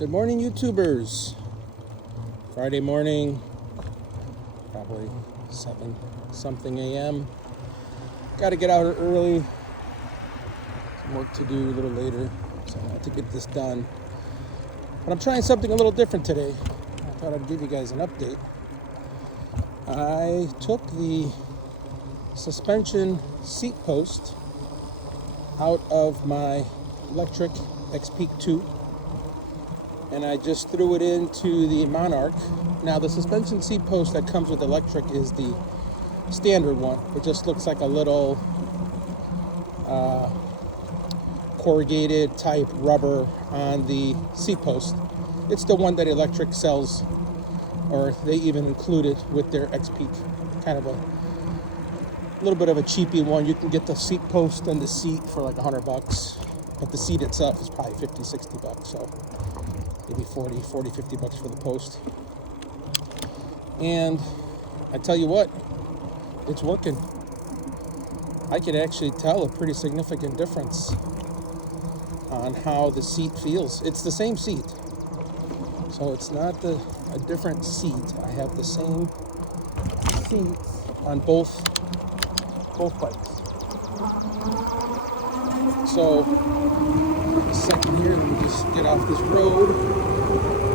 Good morning, YouTubers. Friday morning, probably 7 something a.m. Got to get out early. Some work to do a little later, so I have to get this done. But I'm trying something a little different today. I thought I'd give you guys an update. I took the suspension seat post out of my Lectric XPeak 2. And I just threw it into the Monarch. Now the suspension seat post that comes with Lectric is the standard one. It just looks like a little corrugated type rubber on the seat post. It's the one that Lectric sells, or they even include it with their XPeak. Kind of a little bit of a cheapy one. You can get the seat post and the seat for like $100, but the seat itself is probably $50-$60. So maybe $40-$50 for the post. And I tell you what, it's working. I could actually tell a pretty significant difference on how the seat feels. It's the same seat, so it's not a different seat. I have the same seat on both bikes. So a second here, let me just get off this road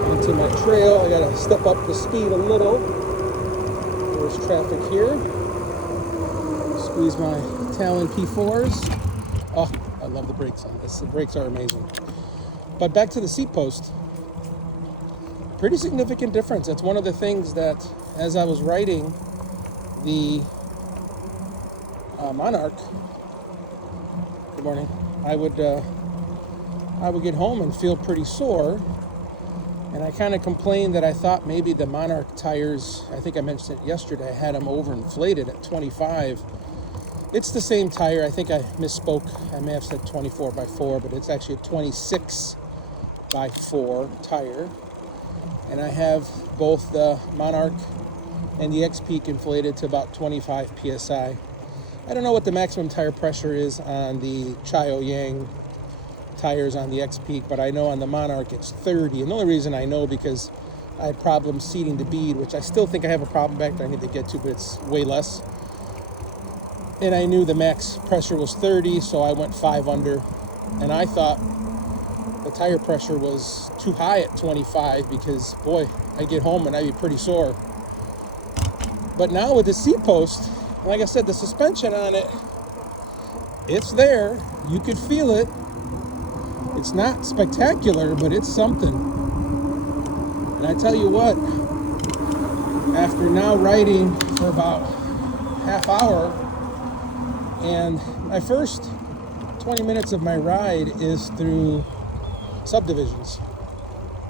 onto my trail. I gotta step up the speed a little. There's traffic here. Squeeze my Talon P4s. Oh, I love the brakes on this. The brakes are amazing. But back to the seat post. Pretty significant difference. That's one of the things that, as I was writing the Monarch, good morning, I would get home and feel pretty sore, and I kind of complained that I thought maybe the Monarch tires, I think I mentioned it yesterday, I had them overinflated at 25. It's the same tire. I think I misspoke. I may have said 24x4, but it's actually a 26x4 tire. And I have both the Monarch and the XPeak inflated to about 25 psi. I don't know what the maximum tire pressure is on the Chaoyang tires on the XPeak, but I know on the Monarch it's 30. And the only reason I know because I had problems seating the bead, which I still think I have a problem back that I need to get to, but it's way less. And I knew the max pressure was 30, so I went 5 under. And I thought the tire pressure was too high at 25 because, boy, I get home and I'd be pretty sore. But now with the seat post, like I said, the suspension on it, it's there. You could feel it. It's not spectacular, but it's something. And I tell you what, after now riding for about half hour, and my first 20 minutes of my ride is through subdivisions.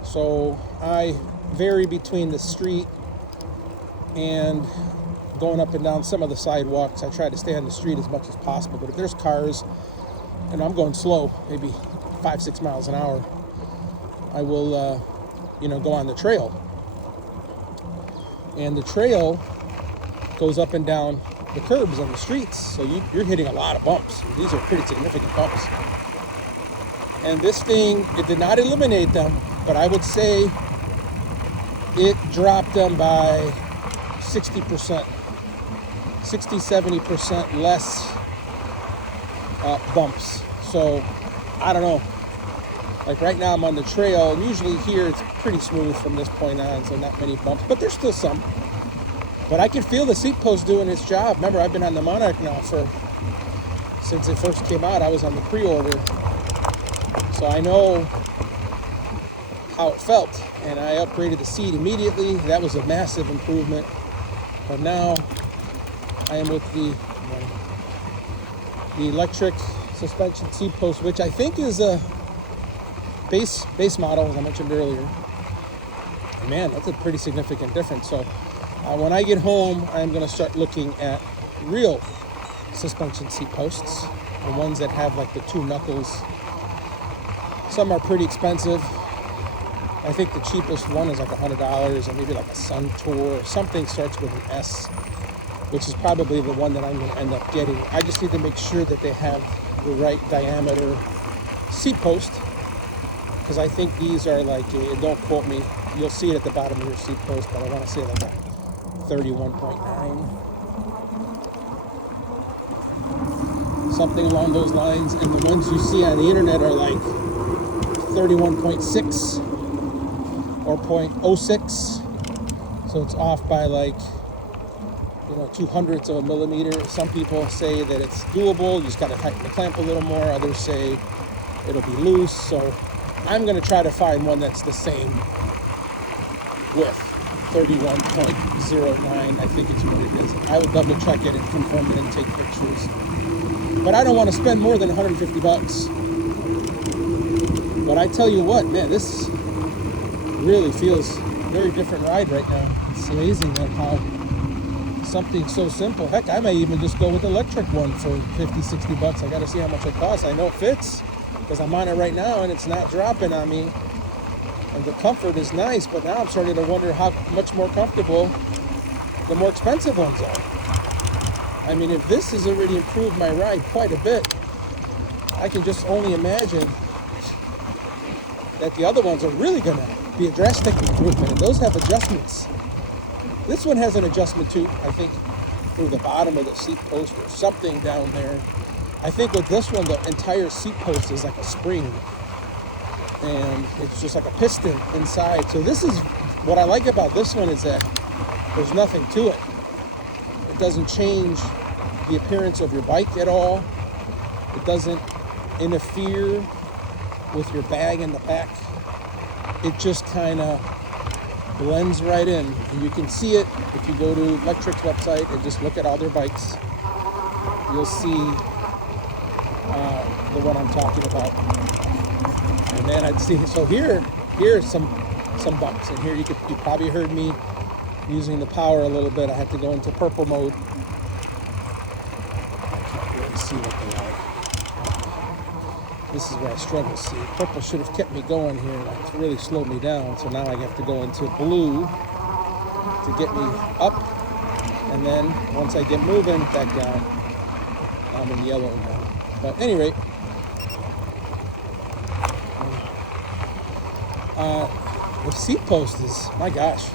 So I vary between the street and going up and down some of the sidewalks. I try to stay on the street as much as possible, but if there's cars and I'm going slow, maybe 5-6 miles an hour, I will go on the trail. And the trail goes up and down the curbs on the streets, so you're hitting a lot of bumps. These are pretty significant bumps. And this thing, it did not eliminate them, but I would say it dropped them by 60%, 60-70% less bumps. So I don't know, like right now I'm on the trail, and usually here it's pretty smooth from this point on, so not many bumps, but there's still some. But I can feel the seat post doing its job. Remember, I've been on the Monarch now since it first came out. I was on the pre-order, so I know how it felt, and I upgraded the seat immediately. That was a massive improvement. But now I am with the Lectric suspension seat post, which I think is a base model, as I mentioned earlier. And man, that's a pretty significant difference. So when I get home, I'm going to start looking at real suspension seat posts, the ones that have like the 2 knuckles. Some are pretty expensive. I think the cheapest one is like $100, or maybe like a Sun Tour or something starts with an S, which is probably the one that I'm going to end up getting. I just need to make sure that they have the right diameter seat post because I think these are like, don't quote me, you'll see it at the bottom of your seat post, but I want to say like a 31.9, something along those lines. And the ones you see on the internet are like 31.6 or 0.06, so it's off by like 2/100 of a millimeter. Some people say that it's doable, you just got to tighten the clamp a little more. Others say it'll be loose. So I'm going to try to find one that's the same width, 31.09, I think it's what it is. I would double check it and confirm it and take pictures, but I don't want to spend more than 150 bucks. But I tell you what, man, this really feels a very different ride right now. It's amazing at how something so simple. Heck, I may even just go with the Lectric one for 50, 60 bucks. I got to see how much it costs. I know it fits because I'm on it right now and it's not dropping on me. And the comfort is nice, but now I'm starting to wonder how much more comfortable the more expensive ones are. I mean, if this has already improved my ride quite a bit, I can just only imagine that the other ones are really going to be a drastic improvement, and those have adjustments. This one has an adjustment too, I think, through the bottom of the seat post or something down there. I think with this one, the entire seat post is like a spring, and it's just like a piston inside. So this is what I like about this one, is that there's nothing to it. It doesn't change the appearance of your bike at all. It doesn't interfere with your bag in the back. It just kind of blends right in, and you can see it if you go to Lectric's website and just look at all their bikes. You'll see the one I'm talking about. And then I'd see, so here's some bumps, and here you probably heard me using the power a little bit. I had to go into purple mode. I can't really see what they are. This is where I struggle to see. Purple should have kept me going here. It's really slowed me down. So now I have to go into blue to get me up. And then once I get moving back down, I'm in yellow now. But at any rate, the seat post is, my gosh.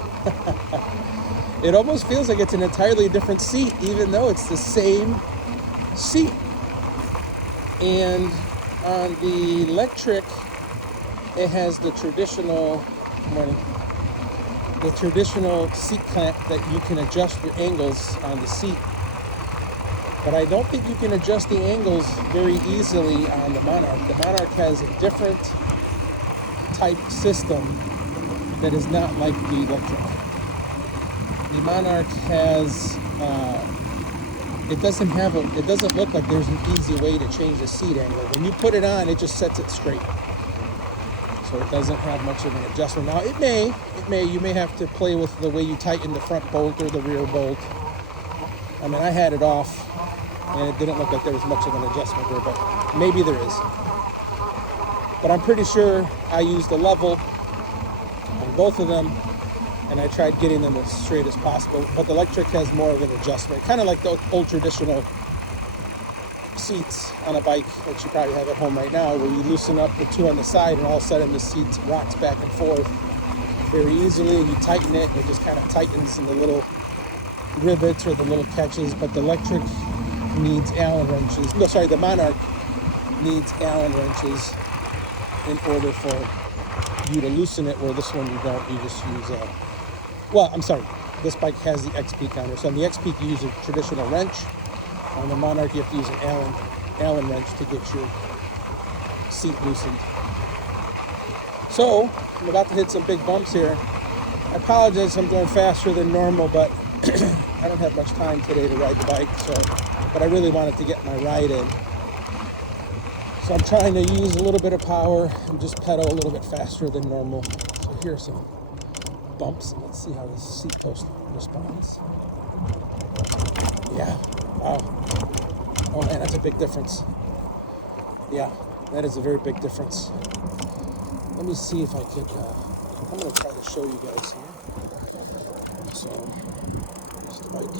It almost feels like it's an entirely different seat, even though it's the same seat. And on the Lectric, it has the traditional seat clamp that you can adjust your angles on the seat. But I don't think you can adjust the angles very easily on the Monarch. The Monarch has a different type system that is not like the Lectric. The Monarch has it doesn't look like there's an easy way to change the seat angle. When you put it on, it just sets it straight. So it doesn't have much of an adjustment. Now you may have to play with the way you tighten the front bolt or the rear bolt. I mean, I had it off and it didn't look like there was much of an adjustment there, but maybe there is. But I'm pretty sure I used a level on both of them, and I tried getting them as straight as possible. But the Lectric has more of an adjustment, kind of like the old traditional seats on a bike that you probably have at home right now, where you loosen up the two on the side and all of a sudden the seat rocks back and forth very easily, and you tighten it, and it just kind of tightens in the little rivets or the little catches. But the Lectric needs Allen wrenches. No, sorry, the Monarch needs Allen wrenches in order for you to loosen it, where this one you don't. You just use this bike has the XPeak on it. So on the XPeak you use a traditional wrench. On the Monarch you have to use an Allen wrench to get your seat loosened. So I'm about to hit some big bumps here. I apologize if I'm going faster than normal, but I don't have much time today to ride the bike, but I really wanted to get my ride in. So I'm trying to use a little bit of power and just pedal a little bit faster than normal. So here's some bumps. Let's see how this seat post responds. Yeah, wow. Oh man, that's a big difference. Yeah, that is a very big difference. Let me see if I could, I'm going to try to show you guys here. So, here's the bike.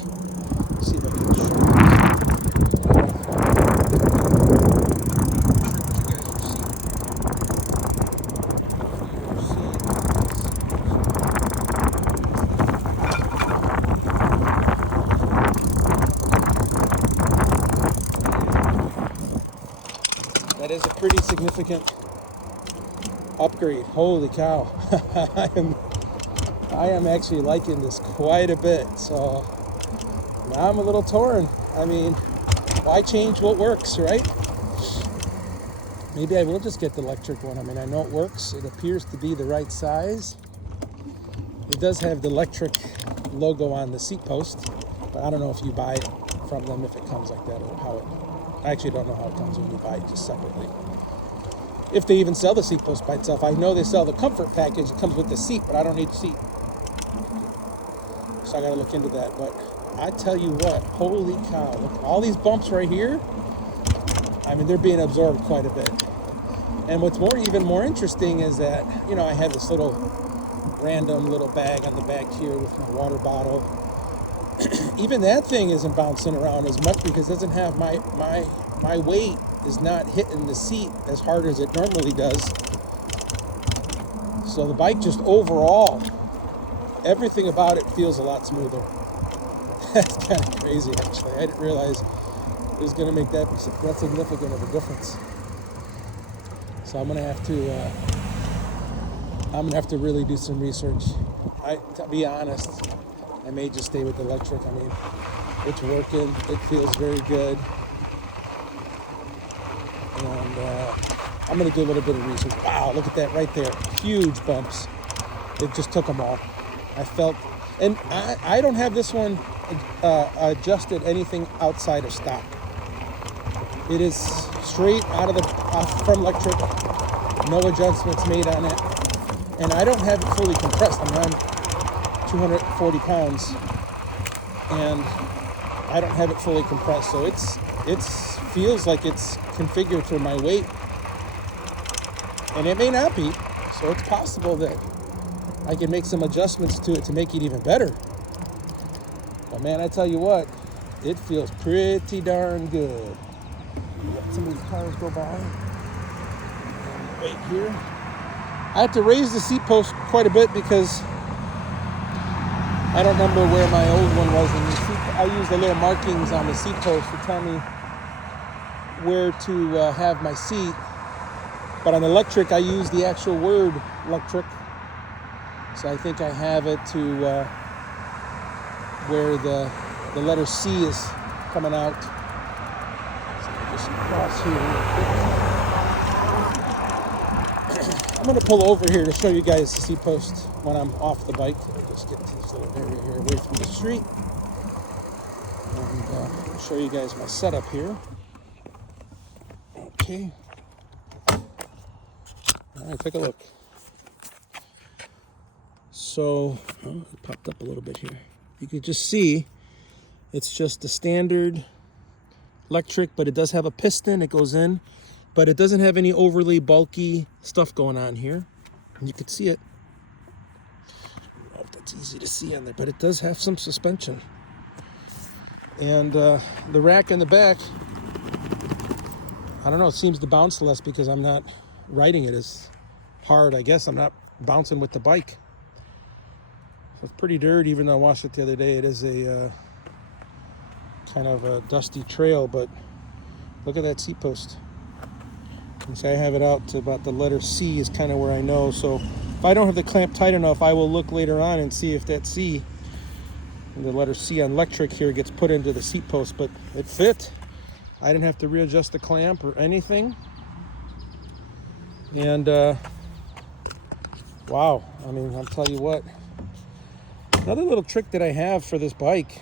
Let's see if I can show you. is a pretty significant upgrade. Holy cow. I am actually liking this quite a bit. So now I'm a little torn. I mean, why change what works, right? Maybe I will just get the Lectric one. I mean, I know it works. It appears to be the right size. It does have the Lectric logo on the seat post, but I don't know if you buy it from them, if it comes like that, or how it, I actually don't know how it comes when you buy it just separately. If they even sell the seat post by itself. I know they sell the comfort package. It comes with the seat, but I don't need the seat. So I gotta look into that. But I tell you what, holy cow, look, all these bumps right here, I mean, they're being absorbed quite a bit. And what's even more interesting is that, you know, I have this little random little bag on the back here with my water bottle. Even that thing isn't bouncing around as much because it doesn't have my weight is not hitting the seat as hard as it normally does. So the bike just overall, everything about it feels a lot smoother. That's kind of crazy, actually. I didn't realize it was going to make that significant of a difference. So I'm gonna have to really do some research. To be honest, I may just stay with the Lectric. I mean, it's working. It feels very good, and I'm gonna do a little bit of research. Wow, look at that right there! Huge bumps. It just took them all. I felt, and I don't have this one adjusted anything outside of stock. It is straight from Lectric, no adjustments made on it, and I don't have it fully compressed. I mean, I'm 240 pounds, and I don't have it fully compressed, so it feels like it's configured for my weight, and it may not be. So it's possible that I can make some adjustments to it to make it even better. But man, I tell you what, it feels pretty darn good. Let some of these cars go by. Wait here. I have to raise the seat post quite a bit because I don't remember where my old one was. I use the little markings on the seat post to tell me where to have my seat. But on the Lectric, I use the actual word Lectric. So I think I have it to where the letter C is coming out. Just cross here real quick. I'm going to pull over here to show you guys the seat post when I'm off the bike. Just get to this little area here away from the street. And show you guys my setup here. Okay. All right, take a look. So, it popped up a little bit here. You can just see it's just the standard Lectric, but it does have a piston. It goes in, but it doesn't have any overly bulky stuff going on here. And you can see it. I don't know if that's easy to see on there, but it does have some suspension. And the rack in the back, I don't know, it seems to bounce less because I'm not riding it as hard. I guess I'm not bouncing with the bike. So it's pretty dirty, even though I washed it the other day. It is a kind of a dusty trail, but look at that seat post. You see I have it out to about the letter C is kind of where I know. So if I don't have the clamp tight enough, I will look later on and see if that C, the letter C on Lectric here, gets put into the seat post. But it fit. I didn't have to readjust the clamp or anything. And wow, I mean, I'll tell you what, another little trick that I have for this bike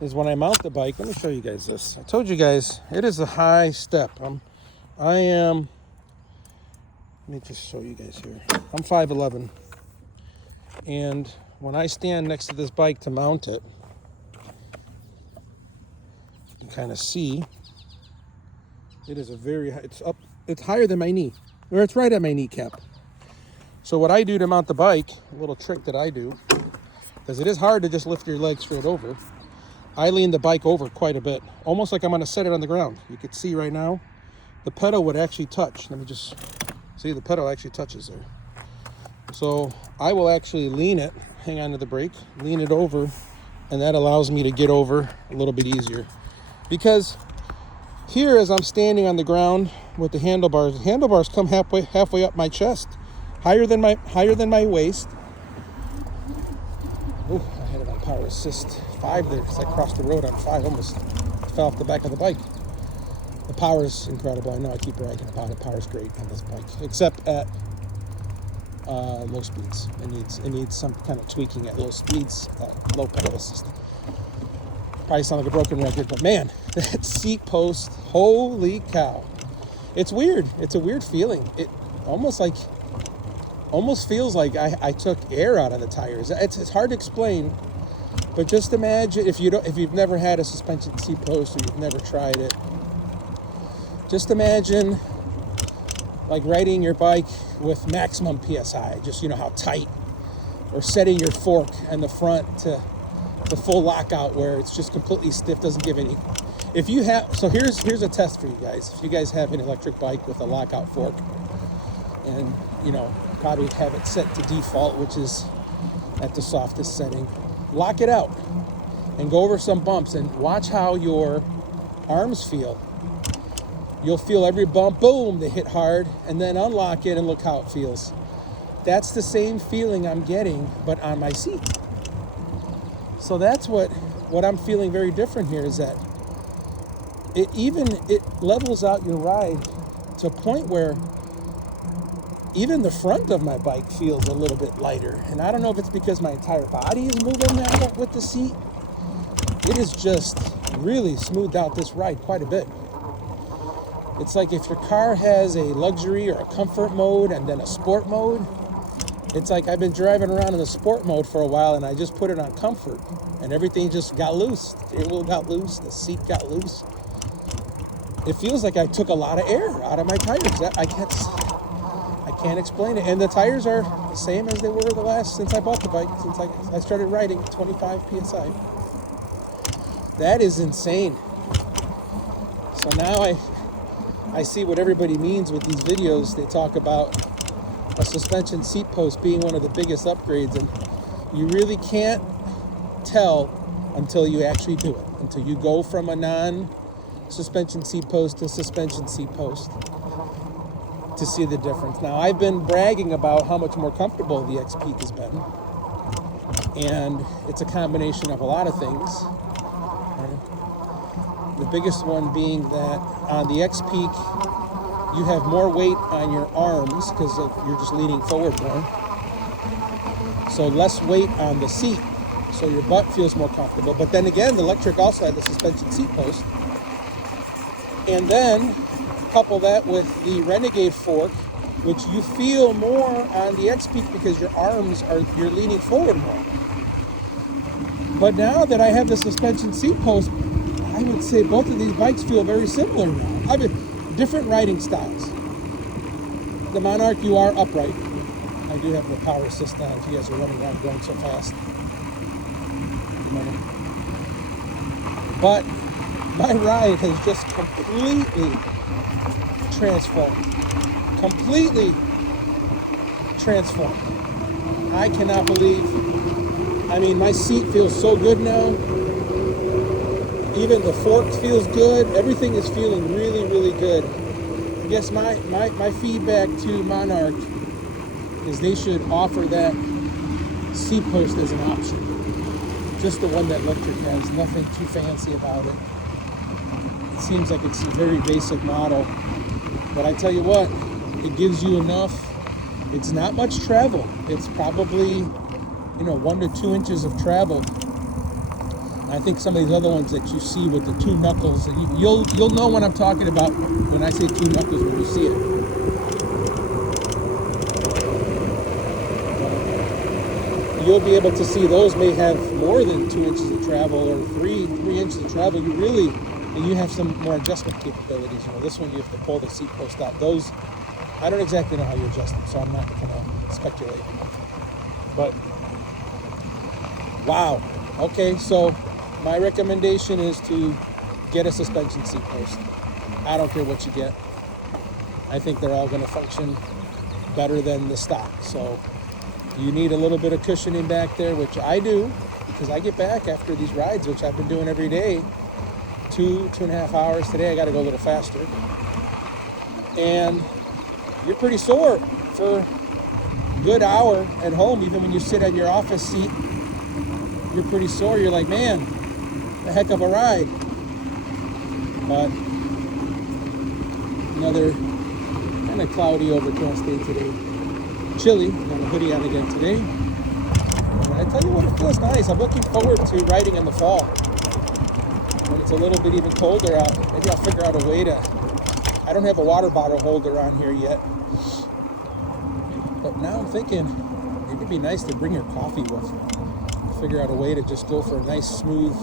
is when I mount the bike. Let me show you guys this. I told you guys it is a high step. Let me just show you guys here. I'm 5'11", and when I stand next to this bike to mount it, you can kind of see it is a very high, it's higher than my knee, or it's right at my kneecap. So what I do to mount the bike, a little trick that I do, because it is hard to just lift your leg straight over, I lean the bike over quite a bit, almost like I'm going to set it on the ground. You can see right now, the pedal would actually touch. Let me just see, the pedal actually touches there. So I will actually lean it, hang on to the brake, lean it over, and that allows me to get over a little bit easier. Because Here, as I'm standing on the ground with the handlebars come halfway up my chest, higher than my waist. Oh, I had it on power assist 5 there because I crossed the road on 5, almost fell off the back of the bike. The power is incredible. I know I keep bragging about it. Power's great on this bike, except at low speeds. It needs some kind of tweaking at low speeds, low pedal assist. Probably sound like a broken record, but man, that seat post, holy cow. It's weird. It's a weird feeling. It almost feels like I took air out of the tires. It's hard to explain, but just imagine if you've never had a suspension seat post or you've never tried it. Just imagine like riding your bike with maximum PSI, just how tight, or setting your fork and the front to the full lockout where it's just completely stiff, doesn't give any. If you have, so here's a test for you guys. If you guys have an electric bike with a lockout fork, and probably have it set to default, which is at the softest setting, lock it out and go over some bumps and watch how your arms feel. You'll feel every bump, boom, they hit hard, and then unlock it and look how it feels. That's the same feeling I'm getting, but on my seat. So that's what I'm feeling very different here, is that it levels out your ride to a point where even the front of my bike feels a little bit lighter. And I don't know if it's because my entire body is moving now with the seat. It has just really smoothed out this ride quite a bit. It's like if your car has a luxury or a comfort mode and then a sport mode, it's like I've been driving around in the sport mode for a while and I just put it on comfort and everything just got loose. The steering wheel got loose, the seat got loose. It feels like I took a lot of air out of my tires. I can't explain it. And the tires are the same as they were since I bought the bike, since I started riding, 25 PSI. That is insane. So now I see what everybody means with these videos. They talk about a suspension seat post being one of the biggest upgrades, and you really can't tell until you actually do it, until you go from a non-suspension seat post to suspension seat post to see the difference. Now, I've been bragging about how much more comfortable the XPeak has been, and it's a combination of a lot of things. The biggest one being that on the XPeak, you have more weight on your arms because you're just leaning forward more. So less weight on the seat, so your butt feels more comfortable. But then again, the Lectric also had the suspension seat post. And then couple that with the Renegade fork, which you feel more on the XPeak because you're leaning forward more. But now that I have the suspension seat post, I would say both of these bikes feel very similar now. Different riding styles. The Monarch, you are upright. I do have the power assist on if you guys are running around going so fast. But my ride has just completely transformed. Completely transformed. I cannot believe. My seat feels so good now. Even the fork feels good. Everything is feeling really, really good. I guess my feedback to Monarch is they should offer that seat post as an option. Just the one that Lectric has. Nothing too fancy about it. It seems like it's a very basic model. But I tell you what, it gives you enough. It's not much travel. It's probably 1 to 2 inches of travel. I think some of these other ones that you see with the 2 knuckles, you'll know what I'm talking about when I say 2 knuckles when you see it. You'll be able to see those may have more than 2 inches of travel or 3 inches of travel. You have some more adjustment capabilities. This one you have to pull the seat post out. Those, I don't exactly know how you adjust them, so I'm not going to speculate. But wow. Okay, so my recommendation is to get a suspension seat post. I don't care what you get. I think they're all going to function better than the stock. So you need a little bit of cushioning back there, which I do, because I get back after these rides, which I've been doing every day, 2 and a half hours. Today I got to go a little faster. And you're pretty sore for a good hour at home. Even when you sit at your office seat, you're pretty sore. You're like, man, a heck of a ride. But another kind of cloudy overcast day today. Chilly. Got a hoodie on again today. And I tell you what, it feels nice. I'm looking forward to riding in the fall. When it's a little bit even colder out, maybe I'll figure out a way to... I don't have a water bottle holder on here yet. But now I'm thinking, maybe it'd be nice to bring your coffee with you. Figure out a way to just go for a nice, smooth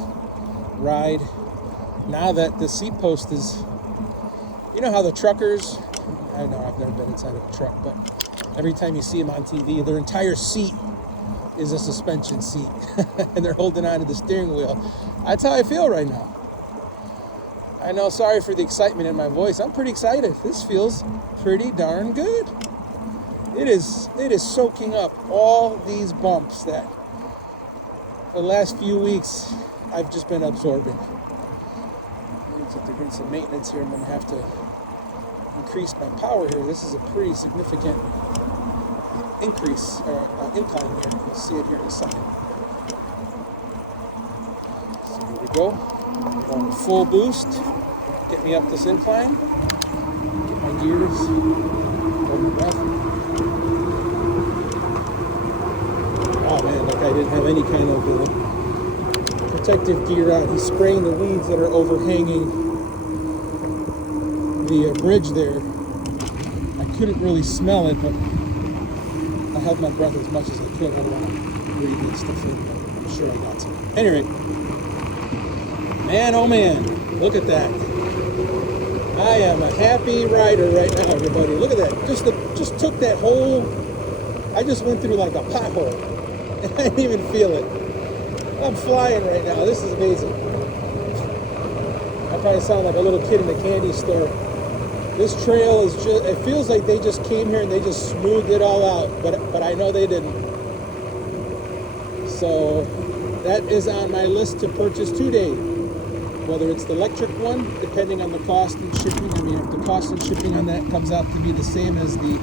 ride. Now that the Seatpost is... You know how the truckers... I know I've never been inside of a truck, but every time you see them on TV, their entire seat is a suspension seat. And they're holding on to the steering wheel. That's how I feel right now. I know, sorry for the excitement in my voice. I'm pretty excited. This feels pretty darn good. It is soaking up all these bumps that for the last few weeks I've just been absorbing. Doing some maintenance here. I'm going to have to increase my power here. This is a pretty significant increase, or incline here. You'll see it here in a second. So here we go. On full boost. Get me up this incline. Get my gears. Hold my breath. Oh man, like I didn't have any kind of protective gear on. He's spraying the weeds that are overhanging the bridge there. I couldn't really smell it, but I held my breath as much as I could. I don't want to breathe and stuff in, but I'm sure I got some. Anyway, man, oh man, look at that. I am a happy rider right now, everybody. Look at that. Just took that whole... I just went through like a pothole, and I didn't even feel it. I'm flying right now. This is amazing. I probably sound like a little kid in a candy store. This trail is just... It feels like they just came here and they just smoothed it all out, but I know they didn't. So that is on my list to purchase today. Whether it's the electric one, depending on the cost and shipping. I mean, if the cost and shipping on that comes out to be the same as the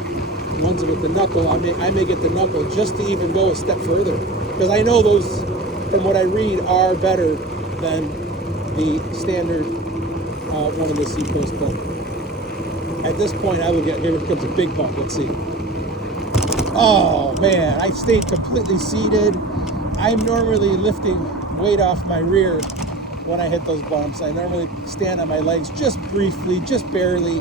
ones with the knuckle, I may get the knuckle just to even go a step further. Because I know those, from what I read, are better than the standard one of the Seatpost. But at this point, I will get, here comes a big bump. Let's see. Oh, man, I stayed completely seated. I'm normally lifting weight off my rear when I hit those bumps. I normally stand on my legs just briefly, just barely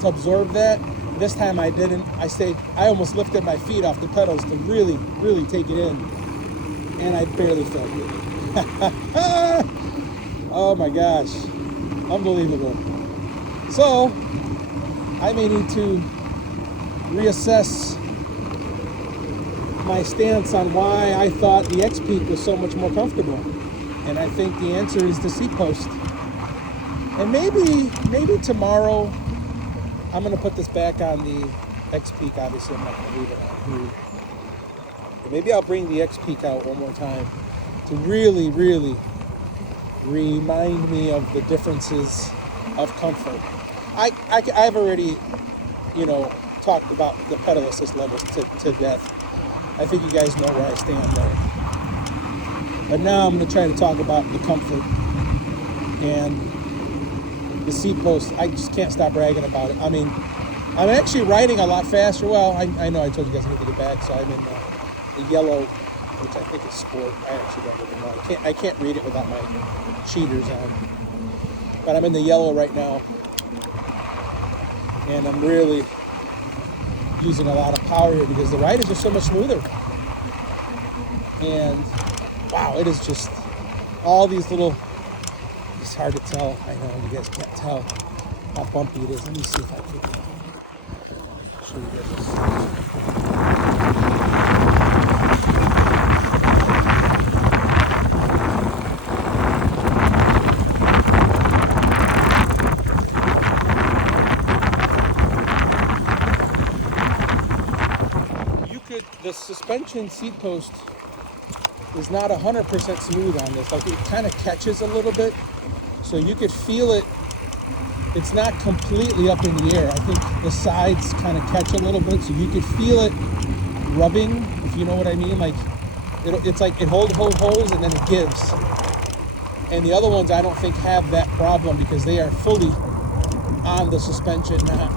to absorb that. This time I didn't. I almost lifted my feet off the pedals to really, really take it in. And I barely felt it. Oh my gosh. Unbelievable. So, I may need to reassess my stance on why I thought the XPeak was so much more comfortable. And I think the answer is the Seatpost. And maybe tomorrow I'm going to put this back on the XPeak. Obviously, I'm not going to leave it on here. But maybe I'll bring the XPeak out one more time to really, really remind me of the differences of comfort. I've already, talked about the pedal assist levels to death. I think you guys know where I stand there. But now I'm going to try to talk about the comfort and the Seatpost. I just can't stop bragging about it. I mean, I'm actually riding a lot faster. Well, I know I told you guys I need to get back, so I'm in the yellow, which I think is sport. I actually don't really know. I can't read it without my cheaters on. But I'm in the yellow right now, and I'm really using a lot of power here because the ride is just so much smoother. And wow, it is just all these little, it's hard to tell. I know you guys can't tell how bumpy it is. Let me see if I can show you guys. The suspension Seatpost is not 100% smooth on this. Like it kind of catches a little bit. So you could feel it. It's not completely up in the air. I think the sides kind of catch a little bit, so you could feel it rubbing, if you know what I mean. Like it's like it holds, and then it gives. And the other ones I don't think have that problem because they are fully on the suspension, not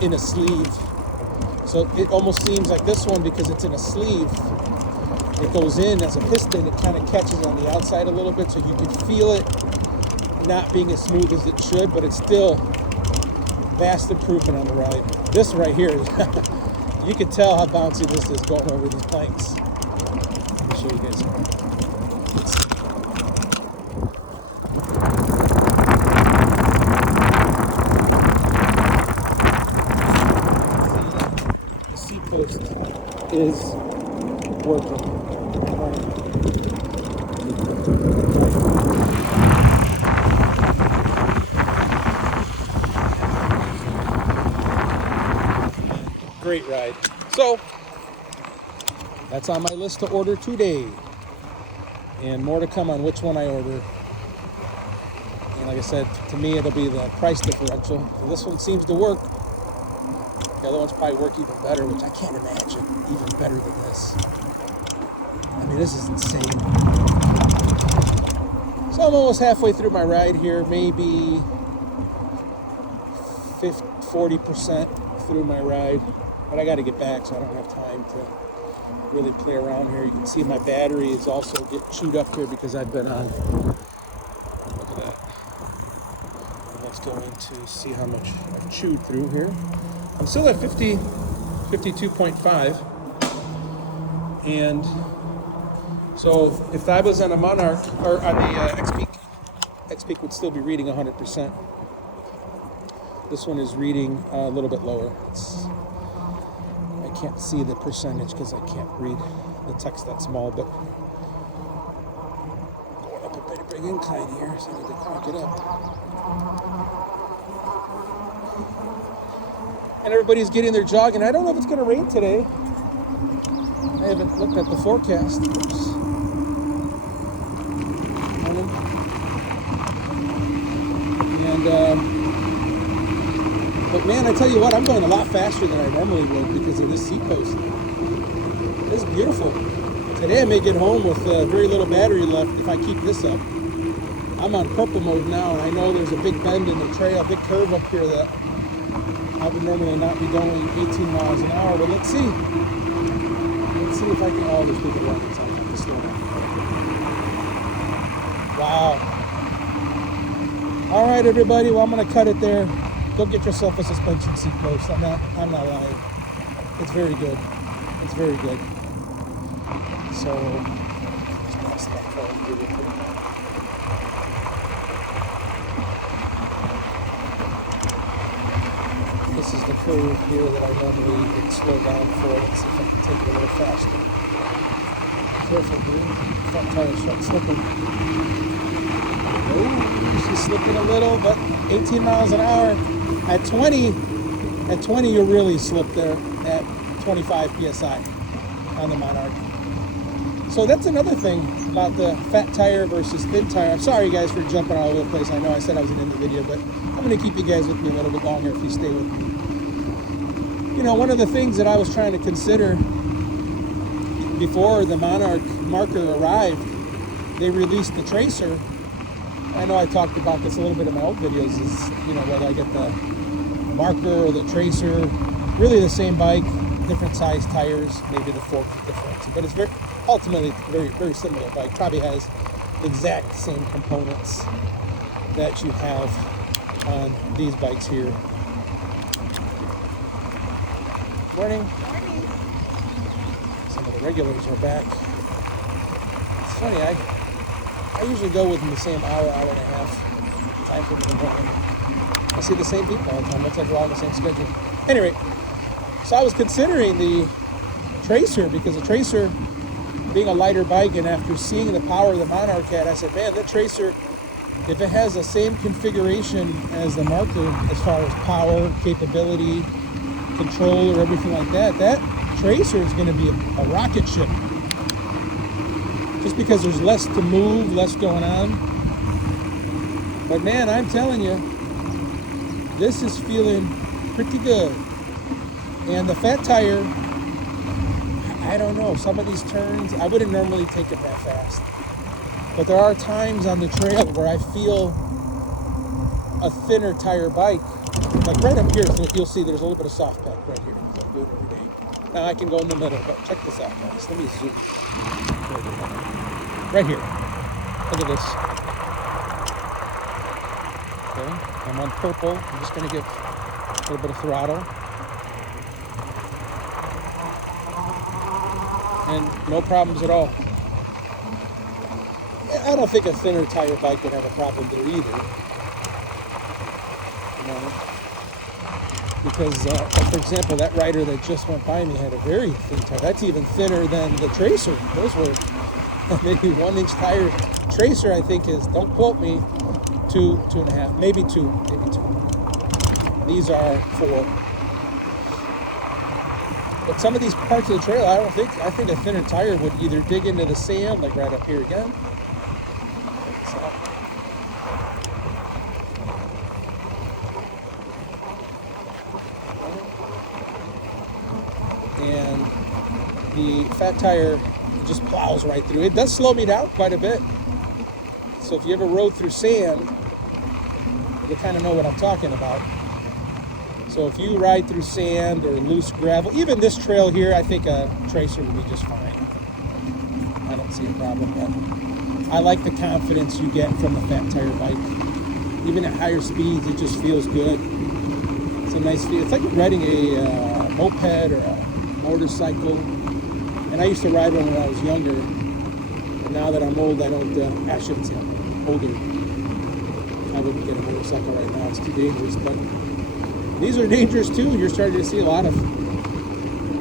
in a sleeve. So it almost seems like this one, because it's in a sleeve, it goes in as a piston, it kind of catches on the outside a little bit, so you can feel it not being as smooth as it should, but it's still vast improvement on the ride. This right here is you can tell how bouncy this is going over these planks. Let me show you guys. The Seatpost is working. Great ride. So that's on my list to order today, and more to come on which one I order. And like I said, to me it'll be the price differential. This one seems to work. The other ones probably work even better, which I can't imagine even better than this. I mean, this is insane. So I'm almost halfway through my ride here, maybe 40% through my ride. But I got to get back, so I don't have time to really play around here. You can see my battery is also getting chewed up here because I've been on. Look at that. Let's go in to see how much I've chewed through here. I'm still at 52.5. And so if I was on a Monarch, or on the XPeak would still be reading 100%. This one is reading a little bit lower. I can't see the percentage because I can't read the text that small, but going up a big incline here, so I need to crank it up. And everybody's getting their jogging. I don't know if it's going to rain today. I haven't looked at the forecast. Oops. But man, I tell you what, I'm going a lot faster than I normally would because of this Seatpost. It's beautiful. Today I may get home with very little battery left if I keep this up. I'm on purple mode now, and I know there's a big bend in the trail, a big curve up here that I would normally not be going 18 miles an hour, but let's see. Let's see if I can, oh, there's people running, so I have to slow down. Wow. All right, everybody, well, I'm going to cut it there. Go get yourself a suspension Seatpost. I'm not lying. It's very good. It's very good. So, let's pass that forward really quick. This is the curve here that I normally would slow down for. Let's see if I can take it a little faster. Careful, dude. Front tire starts slipping. Oh, she's slipping a little, but 18 miles an hour. At 20, you'll really slip there at 25 PSI on the Monarch. So that's another thing about the fat tire versus thin tire. I'm sorry, guys, for jumping all over the place. I know I said I was in the video, but I'm going to keep you guys with me a little bit longer if you stay with me. You know, one of the things that I was trying to consider before the Monarch Marker arrived, they released the Tracer. I know I talked about this a little bit in my old videos, is, you know, whether I get the Marker or the Tracer, really the same bike, different size tires, maybe the fork difference. But it's ultimately very, very similar bike. Probably has the exact same components that you have on these bikes here. Morning. Morning. Some of the regulars are back. It's funny, I usually go within the same hour and a half time for the morning. I see the same people all the time. Looks like we're all on the same schedule. Anyway, so I was considering the Tracer because the Tracer, being a lighter bike, and after seeing the power of the Monarch had, I said, man, the Tracer, if it has the same configuration as the Marker as far as power, capability, control, or everything like that, that Tracer is going to be a rocket ship. Just because there's less to move, less going on. But man, I'm telling you, this is feeling pretty good. And the fat tire, I don't know, some of these turns, I wouldn't normally take it that fast. But there are times on the trail where I feel a thinner tire bike. Like right up here, so you'll see there's a little bit of soft pack right here. I do it every day. Now I can go in the middle, but check this out, guys. Let me zoom. Right here. Look at this. Okay, I'm on purple. I'm just going to give a little bit of throttle. And no problems at all. I don't think a thinner tire bike would have a problem there either. You know, because, for example, that rider that just went by me had a very thin tire. That's even thinner than the Tracer. Those were maybe 1 inch tire. Tracer, I think, is, don't quote me, 2.5, maybe 2. These are 4. But some of these parts of the trail, I think a thinner tire would either dig into the sand, like right up here again. And the fat tire just plows right through. It does slow me down quite a bit. So if you ever rode through sand, you kind of know what I'm talking about. So if you ride through sand or loose gravel, even this trail here, I think a Tracer would be just fine. I don't see a problem, but I like the confidence you get from the fat tire bike. Even at higher speeds, it just feels good. It's a nice feel. It's like riding a moped or a motorcycle. And I used to ride one when I was younger. And now that I'm old, I don't, I shouldn't say I'm older. I wouldn't get a motorcycle right now. It's too dangerous, but these are dangerous too. You're starting to see a lot of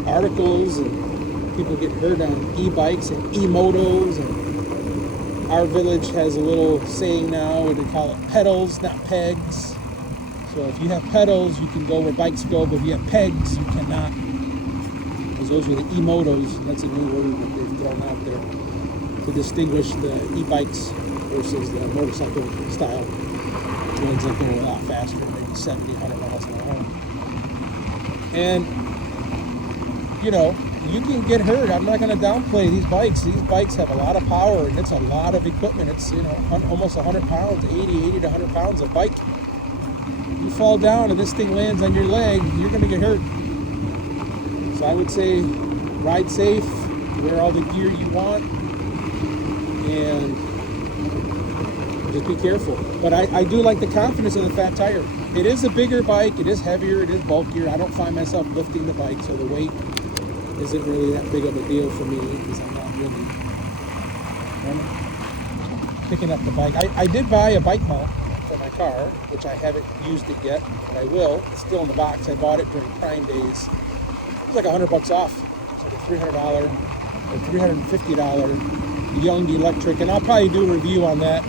articles and people get hurt on e-bikes and e-motos. And our village has a little saying now where they call it pedals, not pegs. So if you have pedals, you can go where bikes go, but if you have pegs, you cannot. Because those are the e-motos. That's a new word that they've thrown out there to distinguish the e-bikes versus the motorcycle style. The ones that go a lot faster, maybe 70, 100 miles an hour. And, you know, you can get hurt. I'm not going to downplay these bikes. These bikes have a lot of power, and it's a lot of equipment. It's, you know, almost 100 pounds, 80 to 100 pounds of bike. You fall down and this thing lands on your leg, you're going to get hurt. So I would say ride safe, wear all the gear you want, and just be careful. But I do like the confidence of the fat tire. It is a bigger bike, it is heavier, it is bulkier. I don't find myself lifting the bike, so the weight isn't really that big of a deal for me because I'm not really picking up the bike. I did buy a bike mount for my car, which I haven't used it yet, but I will. It's still in the box. I bought it during Prime Days. It was like $100 off. It's like a $300 or $350 young electric, and I'll probably do a review on that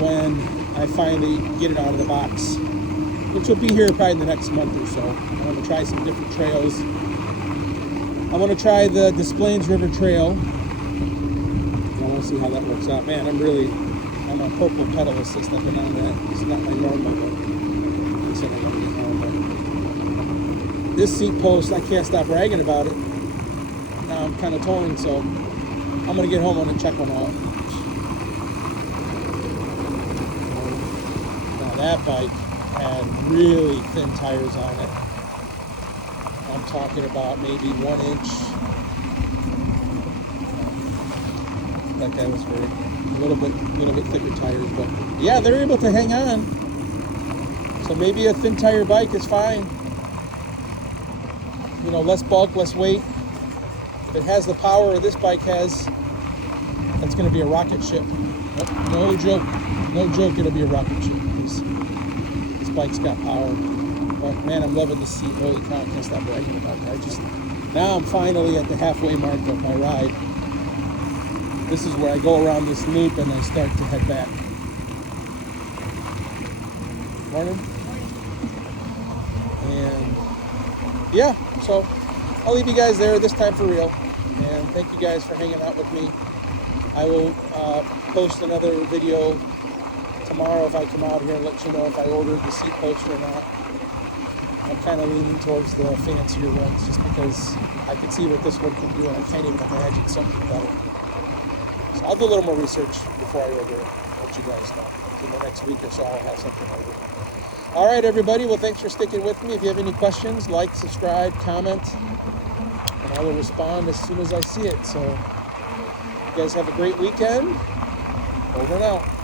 when I finally get it out of the box, which will be here probably in the next month or so. I want to try some different trails. I want to try the Des Plaines River Trail. I want to see how that works out. Man, I'm on purple pedal assist. I've been on that. It's not my normal, but I said I want to get normal. This seat post, I can't stop bragging about it. Now I'm kind of torn, so I'm going to get home and check one out. Now that bike had really thin tires on it. I'm talking about maybe 1 inch. That guy was very, a little bit thicker tires, but yeah, they're able to hang on. So maybe a thin tire bike is fine. You know, less bulk, less weight. If it has the power this bike has, that's going to be a rocket ship. No joke, it'll be a rocket ship. This bike's got power. But man, I'm loving the seat. Holy cow, I can't stop bragging about it. Now I'm finally at the halfway mark of my ride. This is where I go around this loop and I start to head back. Morning. And yeah, so I'll leave you guys there this time for real. And thank you guys for hanging out with me. I will post another video tomorrow, if I come out here and let you know if I ordered the Seatpost or not. I'm kind of leaning towards the fancier ones just because I can see what this one can do, and I can't even imagine something better. So I'll do a little more research before I order it. I'll let you guys know. In the next week or so, I'll have something over. All right, everybody. Well, thanks for sticking with me. If you have any questions, like, subscribe, comment, and I will respond as soon as I see it. So you guys have a great weekend. Over and out.